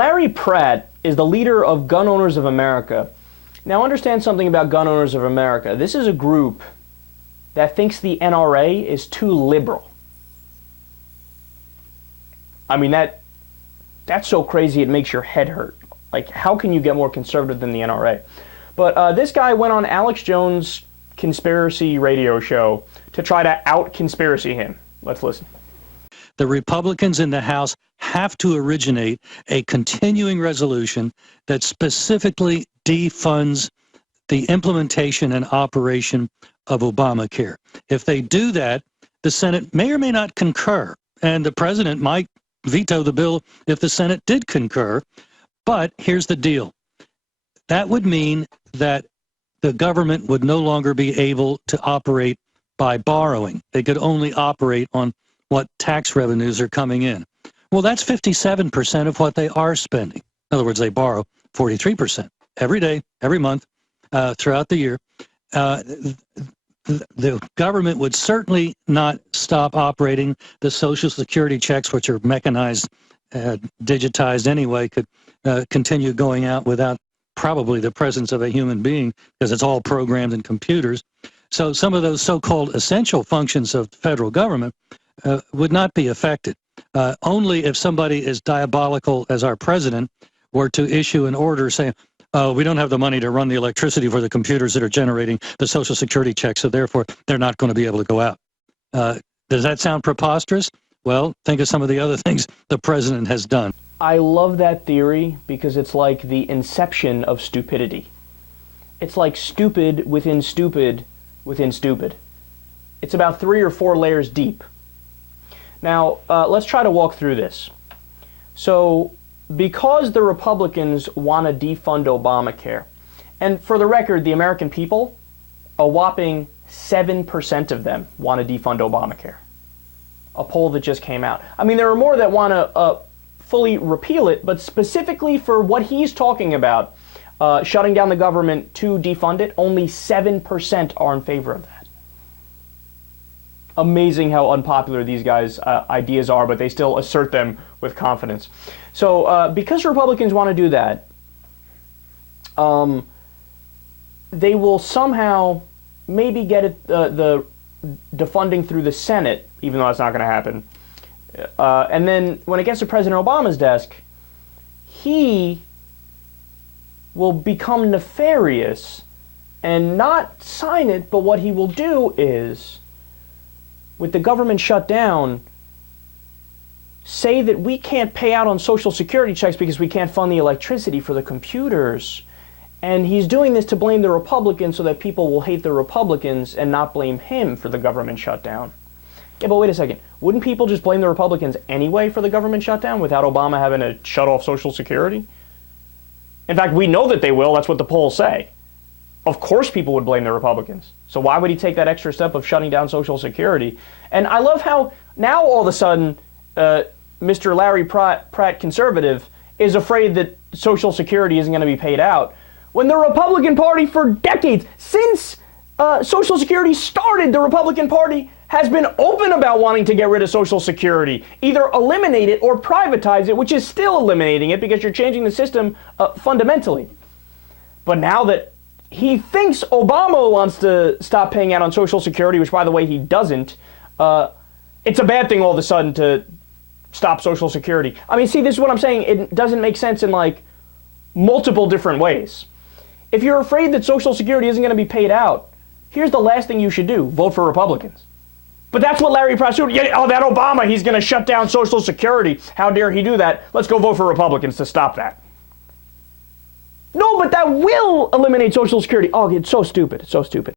Larry Pratt is the leader of Gun Owners of America. Now understand something about Gun Owners of America. This is a group that thinks the NRA is too liberal. I mean, that's so crazy it makes your head hurt. Like, how can you get more conservative than the NRA? But this guy went on Alex Jones' conspiracy radio show to try to out-conspiracy him. Let's listen. The Republicans in the House have to originate a continuing resolution that specifically defunds the implementation and operation of Obamacare. If they do that, the Senate may or may not concur, and the president might veto the bill if the Senate did concur. But here's the deal. That would mean that the government would no longer be able to operate by borrowing. They could only operate on what tax revenues are coming in. Well, that's 57% of what they are spending. In other words, they borrow 43% every day, every month, throughout the year. The government would certainly not stop operating. The Social Security checks, which are mechanized, digitized anyway, could continue going out without probably the presence of a human being, because it's all programmed in computers. So some of those so-called essential functions of the federal government would not be affected. Only if somebody as diabolical as our president were to issue an order saying, oh, we don't have the money to run the electricity for the computers that are generating the Social Security checks, so therefore they're not going to be able to go out. Does that sound preposterous? Well, think of some of the other things the president has done. I love that theory because it's like the inception of stupidity. It's like stupid within stupid within stupid. It's about 3 or 4 layers deep. Now, let's try to walk through this. So, because the Republicans want to defund Obamacare, and for the record, the American people, a whopping 7% of them want to defund Obamacare. A poll that just came out. I mean, there are more that want to fully repeal it, but specifically for what he's talking about, shutting down the government to defund it, only 7% are in favor of that. Amazing how unpopular these guys' ideas are, but they still assert them with confidence. So because Republicans want to do that, they will somehow maybe get it, the defunding through the Senate, even though that's not going to happen. And then when it gets to President Obama's desk, he will become nefarious and not sign it, but what he will do is, with the government shut down, say that we can't pay out on Social Security checks because we can't fund the electricity for the computers. And he's doing this to blame the Republicans so that people will hate the Republicans and not blame him for the government shutdown. Yeah, but wait a second. Wouldn't people just blame the Republicans anyway for the government shutdown without Obama having to shut off Social Security? In fact, we know that they will. That's what the polls say. Of course people would blame the Republicans. So why would he take that extra step of shutting down Social Security? And I love how now all of a sudden Mr. Larry Pratt, conservative, is afraid that Social Security isn't going to be paid out, when the Republican Party for decades, since Social Security started, the Republican Party has been open about wanting to get rid of Social Security, either eliminate it or privatize it, which is still eliminating it because you're changing the system fundamentally. But now that he thinks Obama wants to stop paying out on Social Security, which, by the way, he doesn't, it's a bad thing all of a sudden to stop Social Security. I mean, see, this is what I'm saying. It doesn't make sense in, like, multiple different ways. If you're afraid that Social Security isn't going to be paid out, here's the last thing you should do. Vote for Republicans. But that's what Larry Pratt said. Yeah, oh, that Obama, he's going to shut down Social Security. How dare he do that? Let's go vote for Republicans to stop that. No, but that will eliminate Social Security. Oh, it's so stupid. It's so stupid.